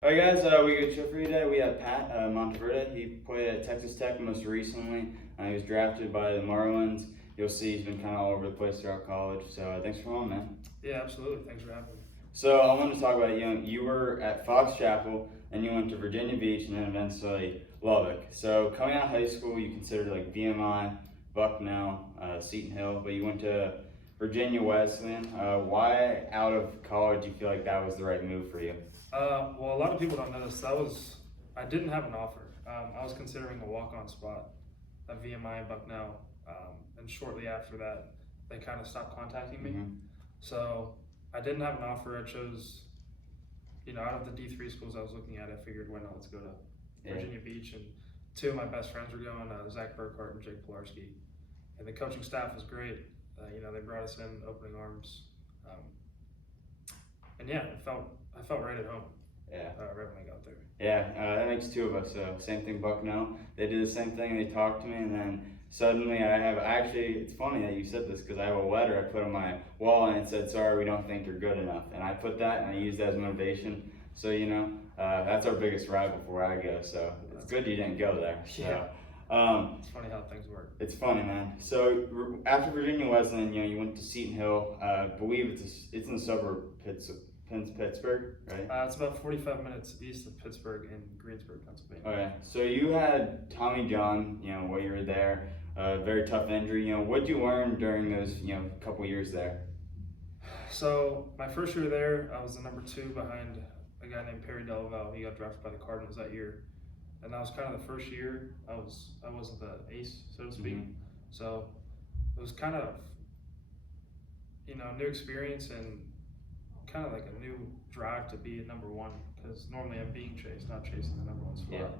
All right, guys, we got a show for you today. We have Pat Monteverde. He played at Texas Tech most recently. He was drafted by the Marlins. You'll see he's been kind of all over the place throughout college. So thanks for coming, man. Yeah, absolutely. Thanks for having me. So I wanted to talk about you were at Fox Chapel, and you went to Virginia Beach, and then eventually Lubbock. So coming out of high school, you considered like VMI, Bucknell, Seton Hill, but you went to Virginia Wesleyan. Why out of college do you feel like that was the right move for you? Well, a lot of people don't know this. I didn't have an offer. I was considering a walk-on spot at VMI and Bucknell, and shortly after that, they kind of stopped contacting me. Mm-hmm. So I didn't have an offer. I chose, out of the D3 schools I was looking at, I figured, why not, let's go to Virginia Beach. And two of my best friends were going, Zach Burkhart and Jake Pilarski. And the coaching staff was great. They brought us in opening arms. And yeah, I felt right at home. Yeah. Right when I got there. Yeah, that makes two of us. Same thing, Bucknell. They did the same thing. They talked to me, and then suddenly it's funny that you said this because I have a letter I put on my wall, and it said, "Sorry, we don't think you're good enough." And I put that, and I used that as motivation. So that's our biggest rival for where I go. So it's good you didn't go there. Yeah. So, it's funny how things work. It's funny, man. So after Virginia Wesleyan, you went to Seton Hill. I believe it's in the suburb Pittsburgh, right? It's about 45 minutes east of Pittsburgh in Greensburg, Pennsylvania. Okay, so you had Tommy John, while you were there, very tough injury. What did you learn during those, couple years there? So my first year there, I was the number 2 behind a guy named Perry Delaval. He got drafted by the Cardinals that year, and that was kind of the first year I wasn't the ace, so to speak. Mm-hmm. So it was kind of, new experience and kind of like a new drive to be a number 1, because normally I'm being chased, not chasing the number 1 spot.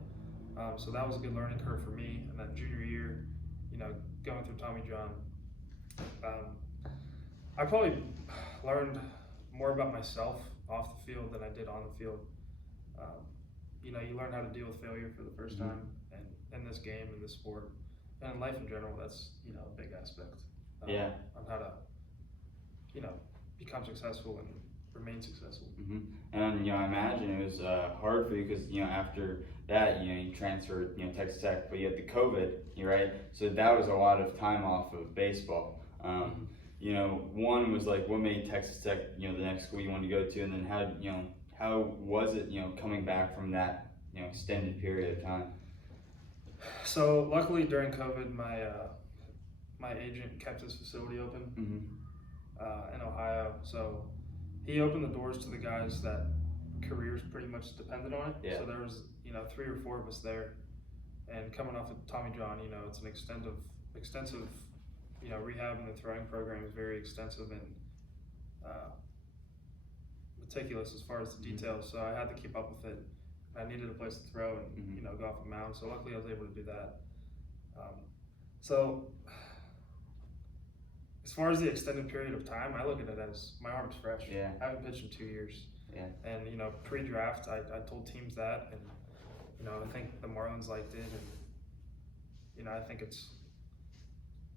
Yeah. So that was a good learning curve for me. And that junior year, going through Tommy John, I probably learned more about myself off the field than I did on the field. You learn how to deal with failure for the first Mm-hmm. time, and in this game, in this sport, and in life in general. That's a big aspect. Yeah. On how to become successful and remain successful. Mm-hmm. And I imagine it was hard for you because after that you transferred Texas Tech, but you had the COVID, right? So that was a lot of time off of baseball. One was like, what made Texas Tech the next school you wanted to go to, and then how was it coming back from that extended period of time? So luckily during COVID, my agent kept his facility open. Mm-hmm. In Ohio, so he opened the doors to the guys that careers pretty much depended on it. Yeah. So there was 3 or 4 of us there, and coming off of Tommy John, it's an extensive rehab, and the throwing program is very extensive and meticulous as far as the details. So I had to keep up with it. I needed a place to throw and go off a mound. So luckily I was able to do that. So as far as the extended period of time, I look at it as my arm's fresh. Yeah. I haven't pitched in 2 years. Yeah. And pre-draft, I told teams that, and I think the Marlins liked it, and I think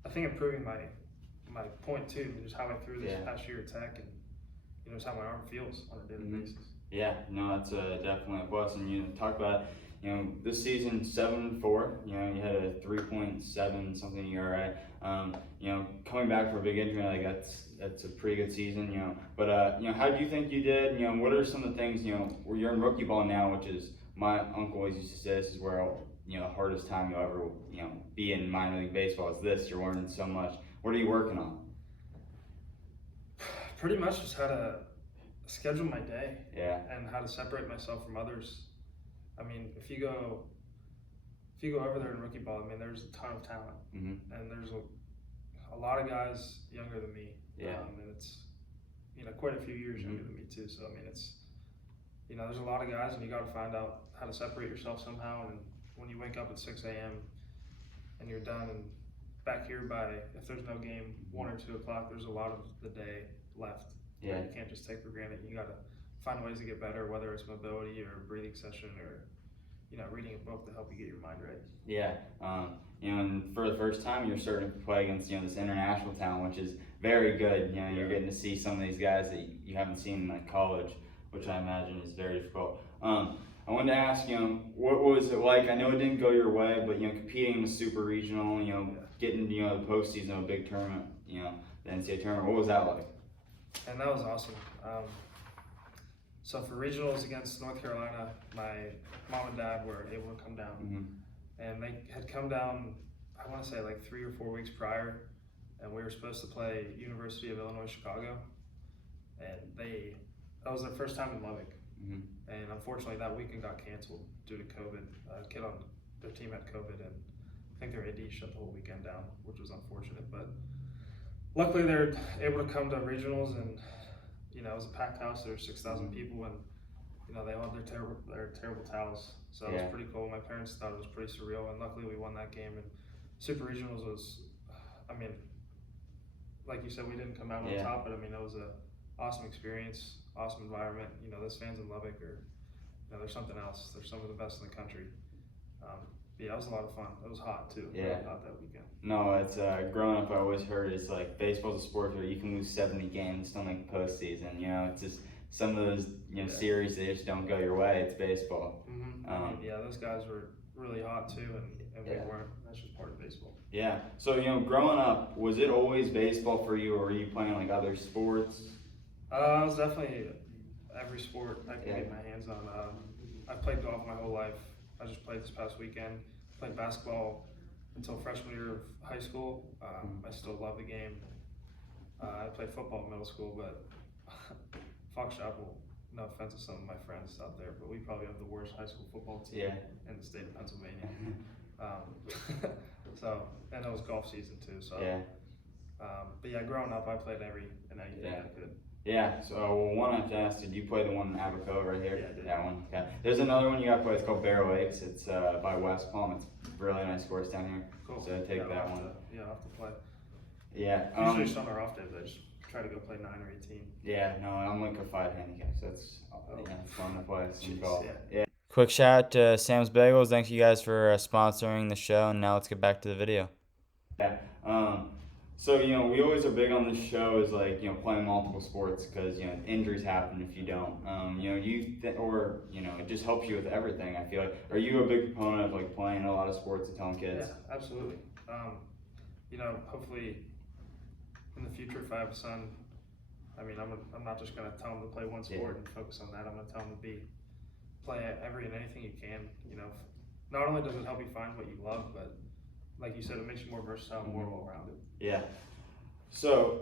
I'm proving my point too, just how I threw this past year at Tech, and just how my arm feels on a daily basis. Yeah, no, that's definitely a plus. And talk about this season 7-4. You had a 3.7 something ERA. Coming back for a big injury, like that's a pretty good season. But how do you think you did? What are some of the things where you're in rookie ball now, which is my uncle always used to say this is where the hardest time you'll ever be in minor league baseball is this. You're learning so much. What are you working on? Pretty much just how to schedule my day. Yeah. And how to separate myself from others. I mean, if you go over there in rookie ball, there's a ton of talent, and there's a lot of guys younger than me. Yeah. And it's quite a few years younger than me too. So it's there's a lot of guys, and you got to find out how to separate yourself somehow. And when you wake up at 6 a.m. and you're done and back here by, if there's no game, 1 or 2 o'clock, there's a lot of the day left. Yeah. You can't just take for granted. You got to find ways to get better, whether it's mobility or a breathing session or reading a book to help you get your mind right. Yeah, and for the first time you're starting to play against this international talent, which is very good. You're getting to see some of these guys that you haven't seen in college, which I imagine is very difficult. I wanted to ask, what was it like? I know it didn't go your way, but competing in the super regional, getting the postseason of a big tournament, the NCAA tournament. What was that like? And that was awesome. So for regionals against North Carolina, my mom and dad were able to come down, and they had come down, I want to say like 3 or 4 weeks prior, and we were supposed to play University of Illinois Chicago, and that was their first time in Lubbock, and unfortunately that weekend got canceled due to COVID. A kid on their team had COVID, and I think their AD shut the whole weekend down, which was unfortunate, but luckily they're able to come to regionals, and it was a packed house. There were 6,000 people, and they all had their terrible towels. So it was pretty cool. My parents thought it was pretty surreal, and luckily we won that game. And Super Regionals was, like you said, we didn't come out on top, but it was an awesome experience, awesome environment. Those fans in Lubbock are, there's something else. They're some of the best in the country. Yeah, it was a lot of fun. It was hot too. Yeah. Hot that weekend. No, it's growing up. I always heard it's like baseball's a sport where you can lose 70 games and still make the postseason. It's just some of those series they just don't go your way. It's baseball. Those guys were really hot too, and we weren't. That's just part of baseball. Yeah. So growing up, was it always baseball for you, or were you playing like other sports? I was definitely every sport I could get my hands on. I've played golf my whole life. I just played this past weekend. Played basketball until freshman year of high school. I still love the game. I played football in middle school, but Fox Chapel, no offense to some of my friends out there, but we probably have the worst high school football team in the state of Pennsylvania. And it was golf season too. So, but growing up, I played anything I could. Yeah, so one I have to ask, did you play the one in Abaco right here? Yeah, I did. That one? Okay. There's another one you got to play, it's called Bear Lakes. It's by West Palm. It's really nice course down here. Cool. So take that one. I'll have to play. Yeah. Usually some are off days, I just try to go play 9 or 18. Yeah, no, I'm like a 5 handicap, so it's fun to play some golf. Yeah. Quick shout out to Sam's Bagels. Thanks you guys for sponsoring the show, and now let's get back to the video. Yeah. So, we always are big on this show is like, playing multiple sports because, injuries happen if you don't. It just helps you with everything, I feel like. Are you a big proponent of like playing a lot of sports and telling kids? Yeah, absolutely. Hopefully in the future if I have a son, I'm not just going to tell him to play one sport and focus on that. I'm going to tell him to play every and anything you can. Not only does it help you find what you love, but like you said, it makes you more versatile and more well-rounded. Yeah. So,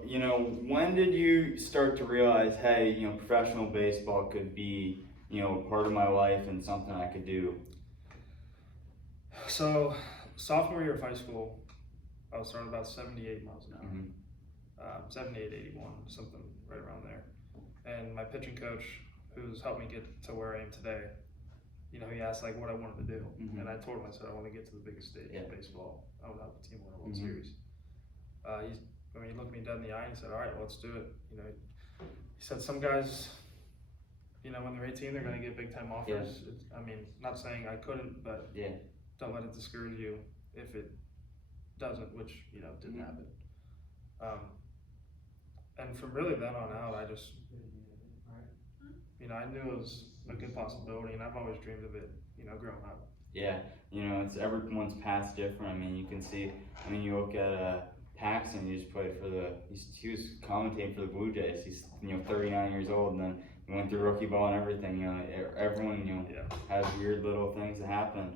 when did you start to realize, hey, professional baseball could be, part of my life and something I could do? So, sophomore year of high school, I was throwing about 78 miles an hour. 78, 81, something right around there. And my pitching coach, who's helped me get to where I am today, he asked like what I wanted to do, and I told him, I said I want to get to the biggest stage in baseball. I want to help the team win a World Series. He looked me dead in the eye and he said, "All right, well, let's do it." He said some guys, when they're 18, they're going to get big time offers. Not saying I couldn't, but don't let it discourage you if it doesn't, which didn't happen. And from really then on out, I just, I knew it was a good possibility, and I've always dreamed of it, growing up. Yeah, it's everyone's path's different. You can see, you look at Paxton, he just played for he was commentating for the Blue Jays. He's, 39 years old, and then he went through rookie ball and everything. Everyone, has weird little things that happen.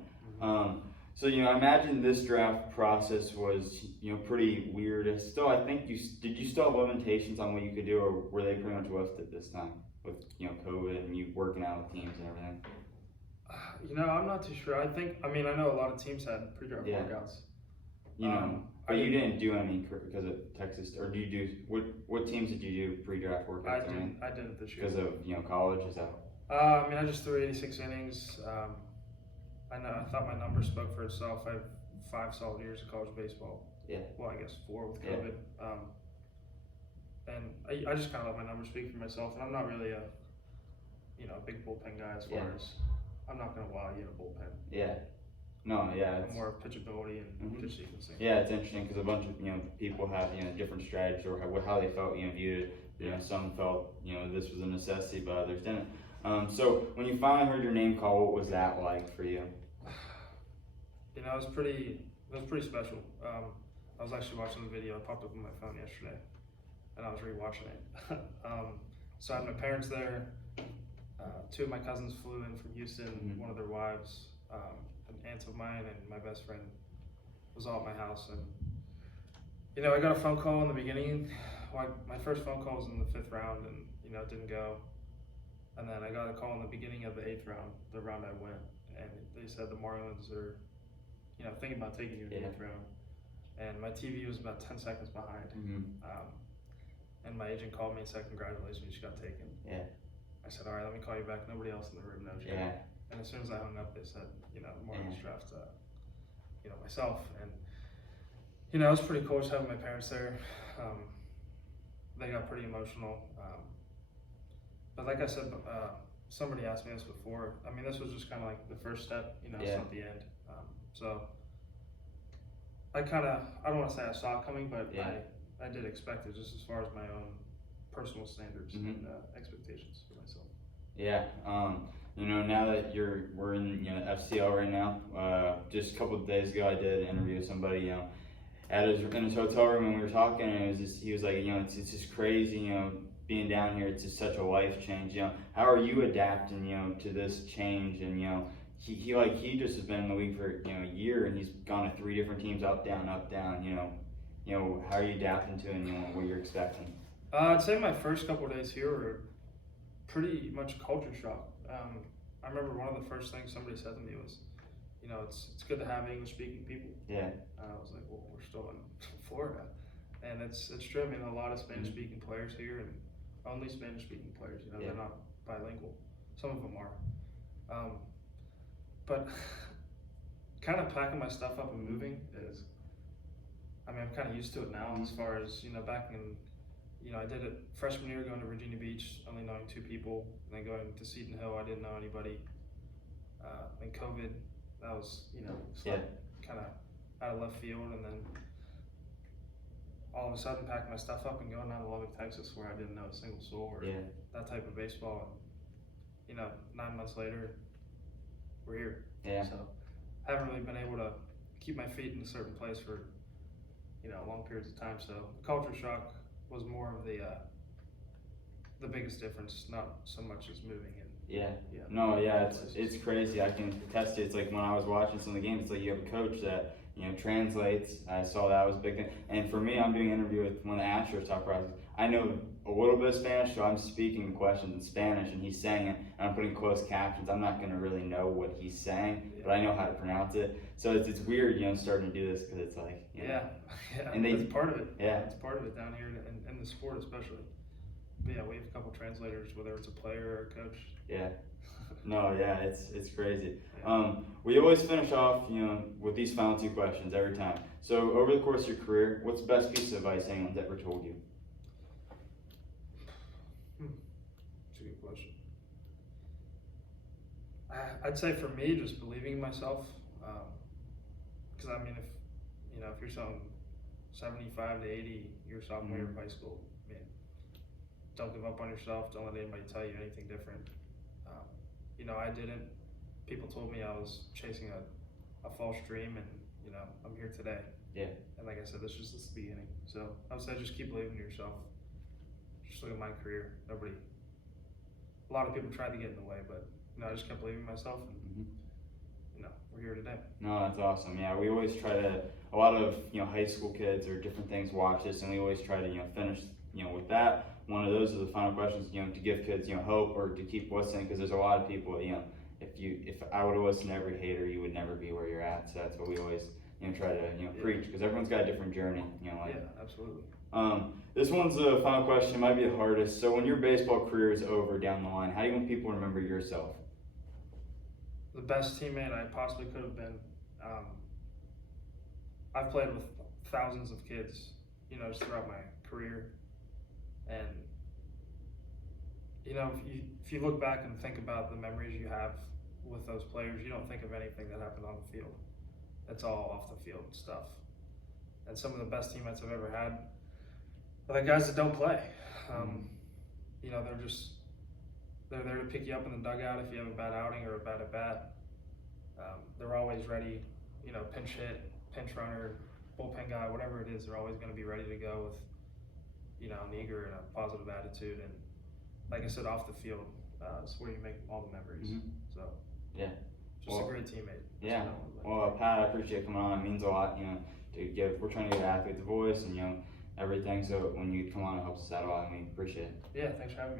So, I imagine this draft process was, pretty weird. Still, I think did you still have limitations on what you could do, or were they pretty much lifted this time with, COVID and you working out with teams and everything? I'm not too sure. I know a lot of teams had pre-draft workouts. But you didn't do any because of Texas, or do you do, what teams did you do pre-draft workouts? I didn't this year. Because of, college, is that? I just threw 86 innings. I thought my numbers spoke for itself. I have 5 solid years of college baseball. Yeah. Well, I guess 4 with COVID. And I just kind of let my numbers speak for myself. And I'm not really a big bullpen guy as far as, I'm not going to wow you in a bullpen. Yeah. No, yeah. It's more pitchability and pitch sequencing. Yeah, it's interesting because a bunch of people have different strategies or how they felt viewed it. Some felt this was a necessity, but others didn't. So when you finally heard your name called, what was that like for you? You know, it was pretty special. I was actually watching the video. It popped up on my phone yesterday, and I was rewatching it. So I had my parents there. Two of my cousins flew in from Houston. One of their wives, an aunt of mine, and my best friend was all at my house. And you know, I got a phone call in the beginning. My first phone call was in the 5th round, and you know, it didn't go. And then I got a call in the beginning of the 8th round, the round I went, and they said the Marlins are, you know, thinking about taking you in the 8th round. And my TV was about 10 seconds behind. And my agent called me and said, "Congratulations, you got taken." I said, "All right, let me call you back. Nobody else in the room knows yet." And as soon as I hung up, they said, you know, the Marlins draft, you know, myself. And you know, it was pretty cool just having my parents there. They got pretty emotional. But like I said, somebody asked me this before. I mean, this was just kind of like the first step, you know, it's not the end. So I don't want to say I saw it coming, but I did expect it, just as far as my own personal standards and expectations for myself. You know, now that we're in, you know, FCL right now. Just a couple of days ago, I did an interview with somebody, you know, in his hotel room, and we were talking, and it was just, he was like, you know, it's just crazy, you know, being down here. It's just such a life change. You know, how are you adapting, you know, to this change? And you know, he just has been in the league for, you know, a year, and he's gone to 3 different teams, up down. You know, how are you adapting to it, and you know what you're expecting? I'd say my first couple of days here were pretty much culture shock. I remember one of the first things somebody said to me was, you know, it's good to have English-speaking people. I was like, well, we're still in Florida, and it's true. I mean, a lot of Spanish-speaking players here, and only Spanish-speaking players. You know, they're not bilingual. Some of them are. But kind of packing my stuff up and moving is, I mean, I'm kind of used to it now. As far as, you know, back in, you know, I did it freshman year going to Virginia Beach, only knowing 2 people, and then going to Seton Hill, I didn't know anybody. And COVID, that was, you know, kind of out of left field, and then all of a sudden packing my stuff up and going down to Lubbock, Texas, where I didn't know a single soul or that type of baseball. And, you know, 9 months later, we're here. So I haven't really been able to keep my feet in a certain place for, you know, long periods of time. So the culture shock was more of the biggest difference, not so much as moving in. It's crazy. I can attest to it. It's like when I was watching some of the games, it's like you have a coach that, you know, translates. I saw that was a big thing. And for me, I'm doing an interview with one of the Astros top prospects. I know a little bit of Spanish, so I'm speaking the questions in Spanish, and he's saying it, and I'm putting closed captions. I'm not going to really know what he's saying, but I know how to pronounce it. So it's weird, you know, starting to do this, because it's like, you know. And it's part of it. It's part of it down here in the sport, especially. But yeah, we have a couple translators, whether it's a player or a coach. It's crazy. We always finish off, you know, with these final 2 questions every time. So over the course of your career, what's the best piece of advice anyone's ever told you? That's a good question. I'd say for me, just believing in myself. Because I mean, if you're showing 75 to 80 your sophomore year of high school, I mean, don't give up on yourself. Don't let anybody tell you anything different. You know, I didn't. People told me I was chasing a false dream, and you know, I'm here today. And like I said, this is just the beginning. So I would say just keep believing in yourself. Just look at my career. A lot of people tried to get in the way, but you know, I just kept believing in myself, and you know, we're here today. No, that's awesome. Yeah, we always try to. A lot of, you know, high school kids or different things watch this, and we always try to, you know, finish, you know, with that. One of those is the final questions, you know, to give kids, you know, hope, or to keep listening, because there's a lot of people, you know, if I would have listened to every hater, you would never be where you're at. So that's what we always, you know, try to, you know, preach, because everyone's got a different journey, you know. Like, absolutely. This one's the final question, might be the hardest. So when your baseball career is over down the line, how do you want people to remember yourself? The best teammate I possibly could have been. I've played with thousands of kids, you know, just throughout my career. And, you know, if you look back and think about the memories you have with those players, you don't think of anything that happened on the field. It's all off the field stuff. And some of the best teammates I've ever had are the guys that don't play. You know, they're there to pick you up in the dugout if you have a bad outing or a bad at bat. They're always ready, you know, pinch hit, pinch runner, bullpen guy, whatever it is, they're always going to be ready to go with, you know, an eager and a positive attitude. And like I said, off the field, it's where you make all the memories. So Yeah. just a great teammate. Yeah. Well, Pat, I appreciate you coming on. It means a lot, you know, we're trying to give athletes a voice and, you know, everything. So when you come on, it helps us out a lot, and we appreciate it. Yeah, thanks for having me.